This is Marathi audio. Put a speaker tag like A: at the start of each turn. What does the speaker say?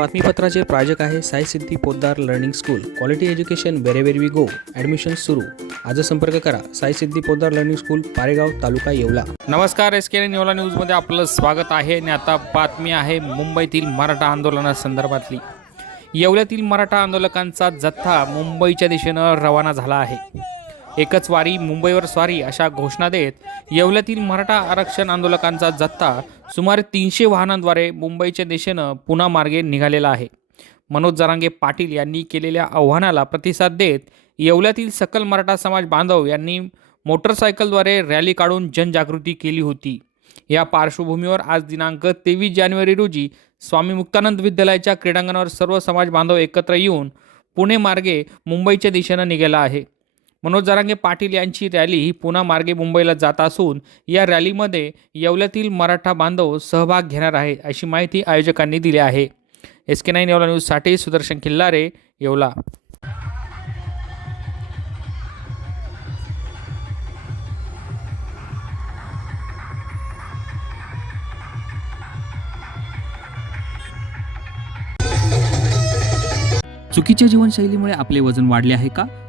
A: बातमीपत्राचे प्रायोजक आहे Sai Siddhi Podar learning school. Quality education wherever we go admission सुरू. आज संपर्क करा. Sai Siddhi Podar learning school Paregaon taluka Yeola.
B: नमस्कार एस के न्यूला न्यूजमध्ये आपलं स्वागत आहे. आणि आता बातमी आहे मुंबईतील मराठा आंदोलनासंदर्भातली येवल्यातील मराठा आंदोलकांचा जथ्था मुंबईच्या दिशेनं रवाना झाला आहे. एकच वारी मुंबईवर स्वारी अशा घोषणा देत येवल्यातील मराठा आरक्षण आंदोलकांचा जत्था सुमारे तीनशे वाहनांद्वारे मुंबईच्या दिशेनं पुन्हा मार्गे निघालेला आहे. मनोज जरांगे पाटील यांनी केलेल्या आव्हानाला प्रतिसाद देत येवल्यातील सकल मराठा समाज बांधव यांनी मोटरसायकलद्वारे रॅली काढून जनजागृती केली होती. या पार्श्वभूमीवर आज दिनांक तेवीस जानेवारी रोजी स्वामी मुक्तानंद विद्यालयाच्या क्रीडांगणावर सर्व समाज बांधव एकत्र येऊन पुणे मार्गे मुंबईच्या दिशेनं निघाला आहे. मनोज जरांगे पाटील यांची रॅली ही पुन्हा मार्गे मुंबईला जात असून या रॅलीमध्ये येवल्यातील मराठा बांधव सहभाग घेणार आहे अशी माहिती आयोजकांनी दिली आहे. एस के नाईन येवला न्यूजसाठी सुदर्शन खिल्लारे येवला.
C: चुकीच्या जीवनशैलीमुळे आपले वजन वाढले आहे का?